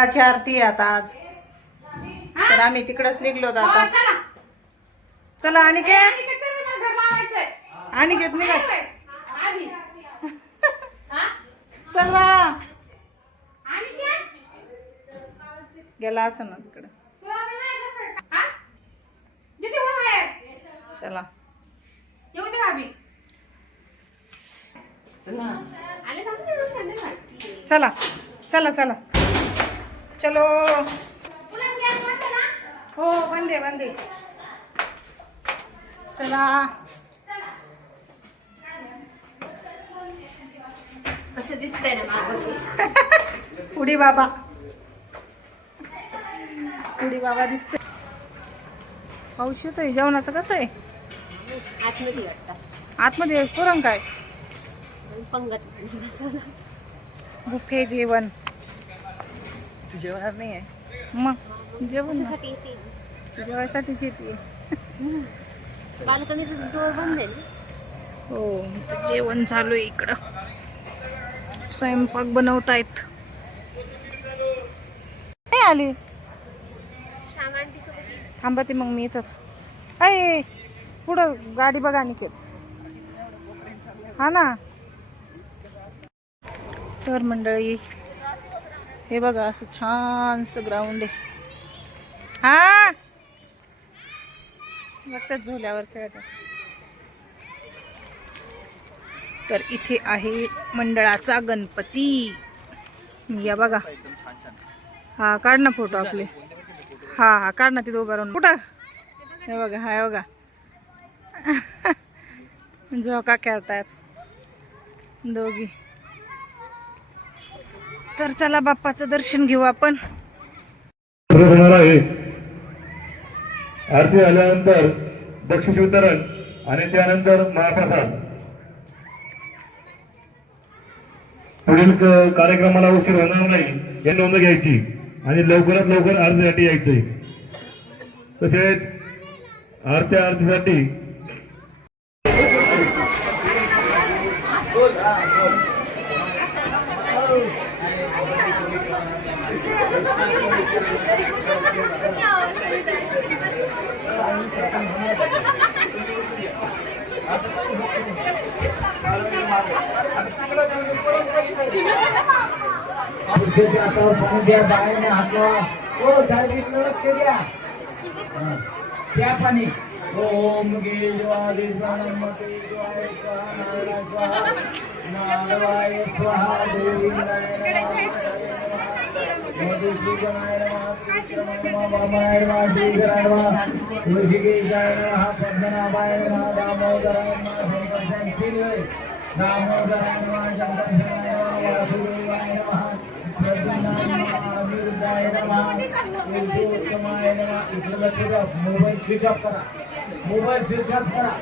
मंडळाची आरती आहे आता आज तर आम्ही तिकडच निघलो होतो हो, आता चला. चला आणि काय. आणि घेत निघा आधी. हा? चल बा? गेला असं ना तिकडं? हा? हो. चला येऊ दे भाभी. चला चला चला चलो? हो बंदे बंदे चला? उडी बाबा उडी बाबा दिसते पाऊस येतोय जेवणाचं कसं आहे आतमध्ये. आतमध्ये पुरण काय पंगत. बुफे जेवण तू जेवणार नाही आहे मग? जेवण ना. येते? जेवायसाठीच येते बाल्कनीचं door बंद आहे ना? हो इथं जेवण चालू आहे इकडं. स्वयंपाक बनवतायत. नाही आली. श्याम आंटी सोबत येईल. थांबते मग मी इथंच. अय पुढं गाडी बघा निकेत हा ना. तर मंडळी हे बघा असं छानसं ग्राउंड आहे. हा! बघतात झोल्यावर खेळतात तर इथे आहे मंडळाचा गणपती. या बघा. हा काढ ना फोटो आपले. हा हा काढ ना तिथे उभा राहून कुठं? हे बघा हा बघा. झोका खेळतायत. दोघी. तर चला बाप्पाचं दर्शन घेऊ आपण. होणार आहे. आरती झाल्यानंतर बक्षीस वितरण आणि त्यानंतर महाप्रसाद. पुढील कार्यक्रमाला उशीर होणार नाही हे नोंद घ्यायची आणि लवकरात लवकर आरतीसाठी यायचंय. तसेच आरत्या आरतीसाठी खुर्चीच्या हातावर पाणी द्या बाळाने हातला. हो साहेब इकडं लक्ष द्या. द्या पाणी. ओम गे ज्वारी गणपती ज्वाय स्वाहा नारायण स्वाहा नारवाय स्वाहा देवी नारायण. ऋषिकेशाय नमः पद्मनाभाय नमः दामोदराय नमः शंकरशयन तीन वेळेस दामोदराय नमः शंकरशयनाय नमः वासुदेवाय नमः प्रद्युम्नाय नमः अनिरुद्धाय नमः पुरुषोत्तमाय नमः इकडे लक्ष द्या मोबाईल स्विच ऑफ करा मोबाईल स्विच ऑफ करा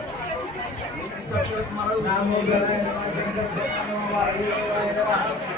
दामोदराय नमः शंकरशयनाय वासुदेवाय नमः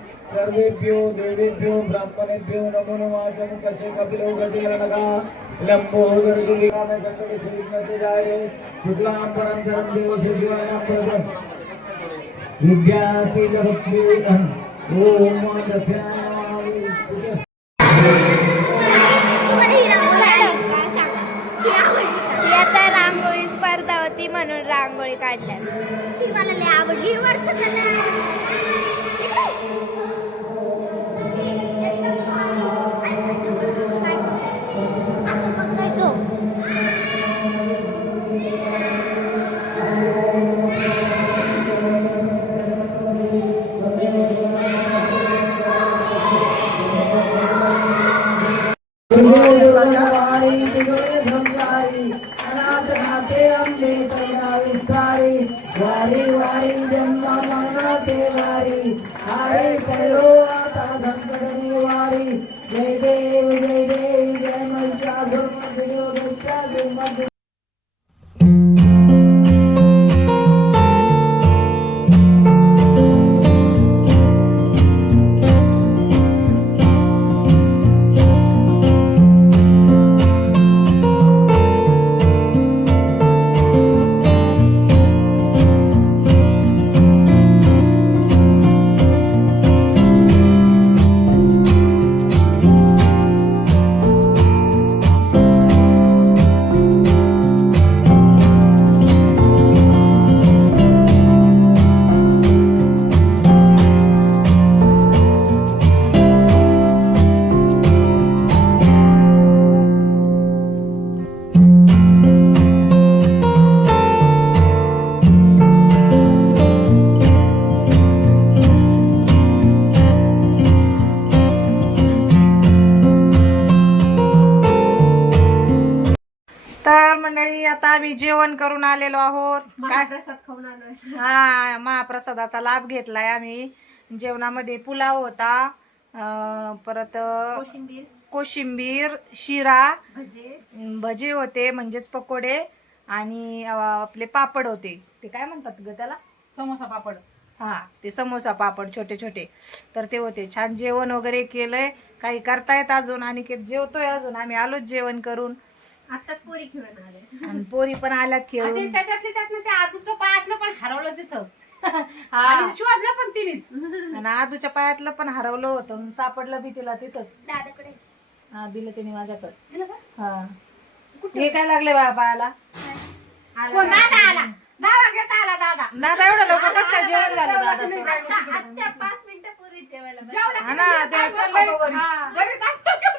सर्वेभ्यो देवेभ्यो ब्राह्मणेभ्यो नमो नमः शमुकशे कपिलो सकल जाय शिवाय ओम ही आता रांगोळी स्पर्धा होती म्हणून रांगोळी काढल्या ती मला लय आवडली. वारी વારી જમવા દેવારી હારે કરો करून आलेलो आहोत. काय? महाप्रसाद खाऊन आलोय हा महाप्रसादाचा लाभ घेतलाय आम्ही. जेवणामध्ये पुलाव होता. अं, परत कोशिंबीर. कोशिंबीर शिरा भजे. भजे होते म्हणजेच पकोडे आणि अं, आपले पापड होते. ते काय म्हणतात ग त्याला? समोसा पापड. हा ते समोसा पापड छोटे छोटे. तर ते होते. छान जेवण वगैरे केलंय. काही करतायत अजून आणि के- जेवतोय अजून. आम्ही आलोच जेवण करून. आताच पोरी खेळून आले. आणि पोरी पण आल्यात खेळून. त्याच्यातले त्या आजूचं पायातलं पण हरवलं तिथं. हा. आणि शोधलं पण तिनेच. आणि आदूच्या पायातलं पण हरवलं होतं. सापडलं बी तिला तिथंच. दादाकडे. हा दिलं तिने माझ्याकडे. हा. हे काय लागले बा पायाला? दादा आला. दादा घेता आला दादा. दादा एवढं लवकर कसं काय जेवण झालं आत्या पाच मिनिटं पूर्वी जेवायला हा ना ते आता लय- हा. घरी तासभर घरी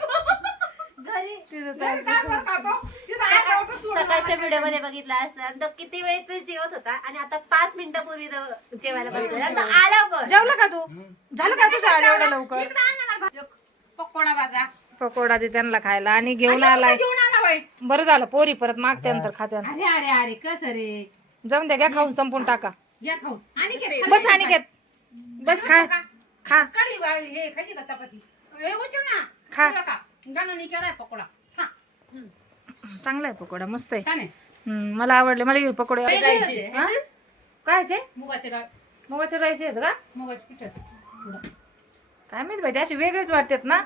सकाळच्या व्हिडिओमध्ये बघितला असं. तो किती वेळेच जेवत होता. आणि आता पाच मिनिटापूर्वी तो जेवायला बसला. तो आला पण. जेवलं का तू? झालं का तुझं आज एवढं लवकर. पकोडा भाजा. पकोडा दे त्यांना खायला. आणि घेऊन आलाय. घेऊन आला बाई? बरं झालं पोरी परत मागते नंतर खात्या अरे अरे अरे कस रे? जाऊन द्या घ्या खाऊन संपून टाका. घ्या खाऊन. आणि घे, बस आणि घेत. बस खा. खा. हे खायची का चपाती? हे खा. केलाय पकोडा. खा. चांगला आहे पकोडा मस्त आहे. छान आहे. हम्म, मला आवडले मला हे पकोडे. हा? कायचे? मुगाचे डाळ. मुगाचे राहायचे आहेत का? मुगाचे पिठाचे. काय माहीत बाई ते असे वेगळेच वाटतात ना.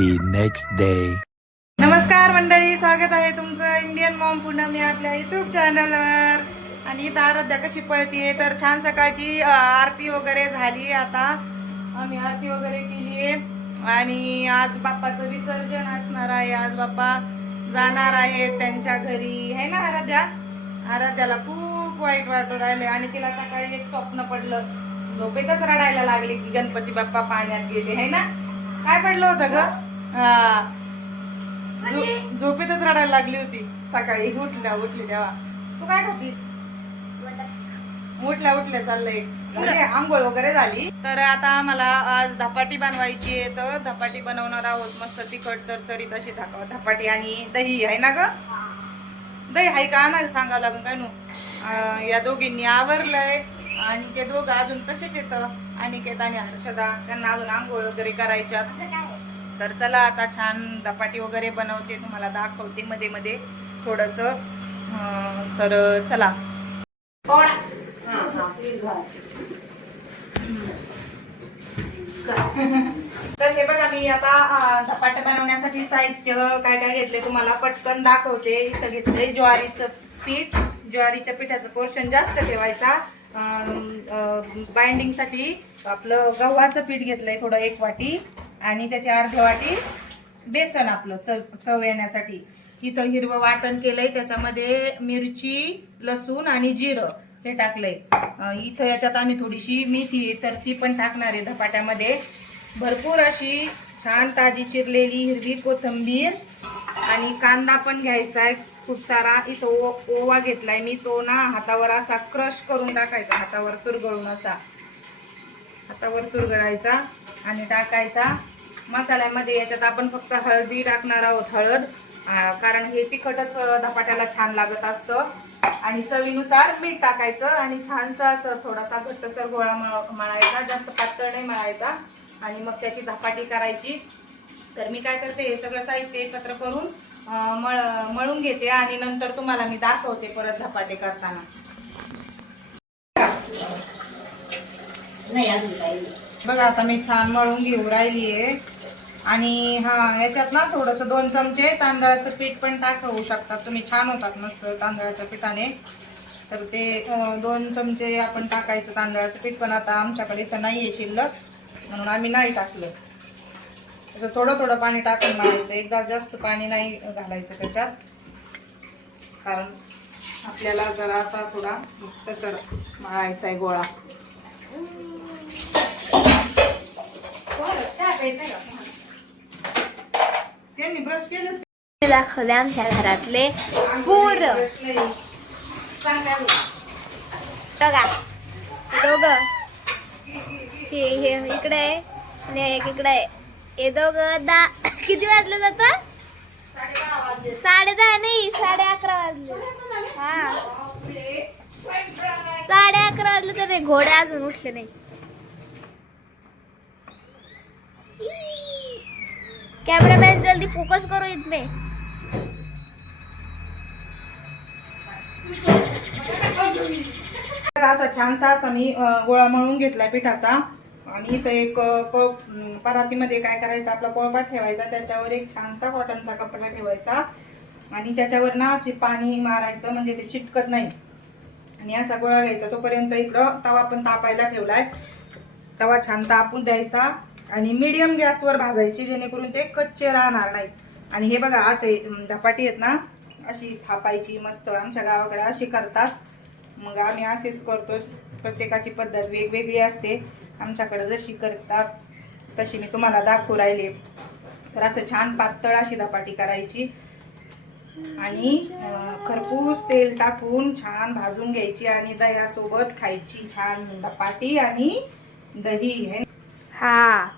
The next day. नमस्कार मंडळी स्वागत आहे तुमचं इंडियन मॉम पूनम या आपल्या युट्यूब चॅनलवर आणि इथं आराध्या कशी पळतीये तर छान सकाळची अं, आरती वगैरे झाली आता. आम्ही आरती वगैरे केली आहे आणि आज बाप्पाचं विसर्जन असणार आहे. आज बाप्पा जाणार आहे त्यांच्या घरी. है ना आराध्या? आराध्याला खूप वाईट वाटू राहिले. आणि तिला सकाळी एक स्वप्न पडलं. झोपेतच रडायला लागली की गणपती बाप्पा पाण्यात गेले. है ना? काय पडलं होतं ग? हा. झो- झोपेतच रडायला लागली होती. सकाळी उठल्या उठली तेव्हा. तू काय करतीस? उठल्या उठल्या चाललंय. म्हणजे आंघोळ वगैरे झाली. तर आता आम्हाला आज धपाटी बनवायची आहे. तर धपाटी बनवणार आहोत. मस्त तिखट चरचरीत अशी धाका धपाटी आणि दही आहे ना ग? दही आहे का? आणायला सांगावं लागेल काय नु? या दोघींनी आवरलंय. आणि ते दोघं अजून तसेच येतं अनिकेत आणि हर्षदा. त्यांना अजून आंघोळ वगैरे करायच्यात तर चला आता छान धपाटी वगैरे बनवते. तुम्हाला दाखवते मध्ये मध्ये थोडस. तर चला. तर हे बघा मी आता अं, धपाटे बनवण्यासाठी साहित्य काय काय घेतले तुम्हाला पटकन दाखवते. इथं घेतले ज्वारीचं पीठ. ज्वारीच्या पिठाचं पोर्शन जास्त ठेवायचा. बाइंडिंगसाठी आपलं गव्हाचं पीठ घेतलंय थोडं एक वाटी आणि त्याची अर्धी वाटी बेसन आपलं चव चव येण्यासाठी. इथं हिरवं वाटण केलंय त्याच्यामध्ये मिरची लसूण आणि जिरं. हे टाकलंय. इथं याच्यात आम्ही थोडीशी मेथी तर ती पण टाकणार आहे धपाट्यामध्ये. भरपूर अशी छान ताजी चिरलेली हिरवी कोथिंबीर आणि कांदा पण घ्यायचा आहे. खूप सारा इथं ओ ओवा घेतलाय मी. तो ना हातावर असा क्रश करून टाकायचा हातावर चुरगळून असा. हातावर चुरगळायचा आणि टाकायचा. मसाल्यामध्ये याच्यात आपण फक्त हळदी टाकणार आहोत हळद. कारण हे तिखटच धपाट्याला छान लागत असतं. आणि चवीनुसार मीठ टाकायचं आणि छानसं असं थोडासा घट्टसर गोळा मळ- मळायचा. जास्त पातळ नाही मळायचा. आणि मग त्याची धपाटी करायची. तर मी काय करते हे सगळं साहित्य एकत्र करून मळ मळून घेते आणि नंतर तुम्हाला मी दाखवते परत धपाटे करताना. बघा आता मी छान मळून घेऊ राहिली आहे आणि हा याच्यात ना थोडंसं दोन चमचे तांदळाचं पीठ पण टाकवू शकतात तुम्ही छान होतात मस्त तांदळाच्या पिठाने. तर ते दोन चमचे आपण टाकायचं तांदळाचं पीठ पण आता आमच्याकडे इथं नाही आहे शिल्लक म्हणून आम्ही नाही टाकलं. असं थोडं थोडं पाणी टाकून मळायचं. एकदा जास्त पाणी नाही घालायचं त्याच्यात. कारण आपल्याला जरा असा थोडा तसं मळायचा आहे गोळा त्यांनी ब्रश केलं. दाखवले आमच्या घरातले पोरं. बघा दोघं. हे हे इकडे आहे आणि एक इकडे आहे. हे दोघं दहा किती वाजले जातं साडे दहा नाही साडे अकरा वाजले. हा. साडे अकरा वाजले तर घोडे अजून उठले नाही. कॅमेरामॅन जल्दी फोकस करो इसमें. असा छानसा असा मी गोळा मळून घेतलाय पिठाचा. आणि इथं एक परातीमध्ये काय करायचं आपला पोळपाट ठेवायचा. त्याच्यावर एक छानसा कॉटनचा कपडा ठेवायचा. आणि त्याच्यावर ना अशी पाणी मारायचं म्हणजे ते चिटकत नाही. आणि असा गोळा घ्यायचा. तोपर्यंत इकडं तवा पण तापायला ठेवलाय. तवा छान तापून द्यायचा. आणि मीडियम गॅसवर भाजायची जेणेकरून ते कच्चे राहणार नाहीत. आणि हे बघा असे धपाटी आहेत ना अशी थापायची मस्त. आमच्या गावाकडे अशी करतात. मग आम्ही असेच करतो प्रत्येकाची पद्धत वेगवेगळी असते. आमच्याकडे जशी करतात तशी मी तुम्हाला दाखवू राहिले. तर असं छान पातळ अशी धपाटी करायची. आणि खरपूस तेल टाकून छान भाजून घ्यायची आणि दह्यासोबत खायची छान धपाटी आणि दही. हे हा.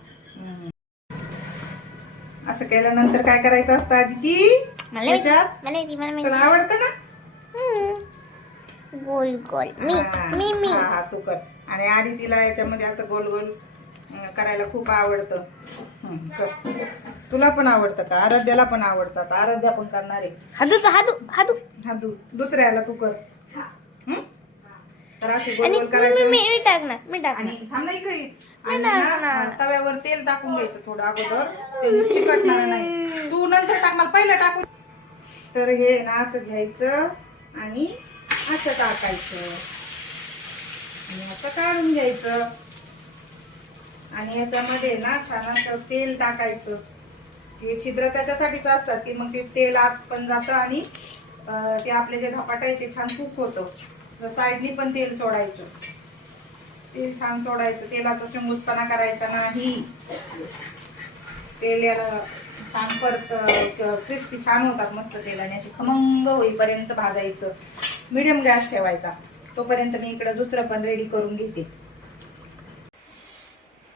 असं केल्यानंतर काय करायचं असतं आधी मला माहिती मला माहिती मला तुला माहिती. आवडतं ना? हम्म. गोल गोल. मी हा, मी मी. हा, हा, तू कर. आणि आधी तिला याच्यामध्ये असं गोल गोल अं, करायला खूप आवडतं. कर. तुला पण आवडतं का? आराध्याला पण आवडतात आराध्या पण करणार आहे. हादू हादू हादू. हा दु दुसऱ्याला तू कर? तर असे गोल आणि गोल मी करायचे. मी मी टाकणार मी टाकणार. आणि थांब ना इकडे. आणि नाही, ना नाही. तव्यावर तेल टाकून घ्यायचं थोडं अगोदर. ते चिकटणार नाही. तू नंतर टाक मला पहिलं टाकून. तर हे ना असं घ्यायचं आणि असं टाकायचं. आणि असं काढून घ्यायचं. आणि याच्यामध्ये ना छान असं तेल टाकायचं. हे छिद्र त्याच्यासाठीच असतात की मग ते तेल आत पण जातं आणि अं, ते आपले जे धपाट आहे ते छान कुक होतं. साईडनी पण तेल सोडायचं. तेल छान सोडायचं. तेलाचा चिंगूसपणा करायचा नाही. तेल याला छान परत क्रिस्पी छान होतात मस्त तेलाने. अशी खमंग होईपर्यंत भाजायचं. मिडियम गॅस ठेवायचा. तोपर्यंत मी इकडे दुसरं पण रेडी करून घेते.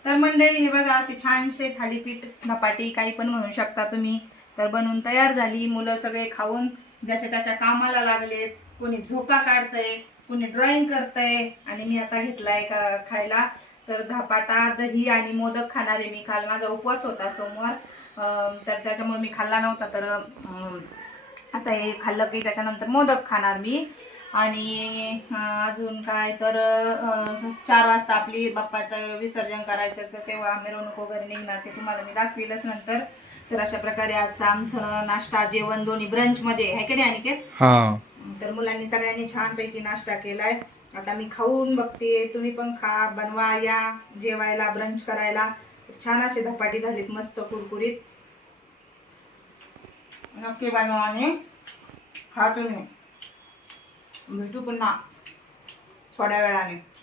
तर मंडळी हे बघा असे छानसे थालीपीठ धपाटी काही पण म्हणू शकता तुम्ही. तर बनवून तयार झाली. मुलं सगळे खाऊन ज्याच्या त्याच्या कामाला लागलेत. कोणी झोपा काढतंय. कुणी ड्रॉइंग करतंय आणि मी आता घेतलाय का खायला तर धपाटा दही आणि मोदक खाणार आहे मी. काल माझा उपवास होता सोमवार. तर त्याच्यामुळे मी खाल्ला नव्हता तर आता हे खाल्लं की त्याच्यानंतर मोदक खाणार मी. आणि अजून काय तर चार वाजता आपली बाप्पाचं विसर्जन करायचं तर तेव्हा मिरवणूक वगैरे निघणार ते तुम्हाला मी दाखवीलच नंतर. तर अशा प्रकारे आजचा आमचं नाश्ता जेवण दोन्ही ब्रंच मध्ये आहे की नाही अनिकेत? तर मुलांनी सगळ्यांनी छानपैकी नाश्ता केलाय. आता मी खाऊन बघते. तुम्ही पण खा बनवा या जेवायला ब्रंच करायला. छान असे धपाटी झालीत मस्त कुरकुरीत. नक्की बनवा आणि खा तुम्ही. भेटू पुन्हा. थोड्या वेळाने.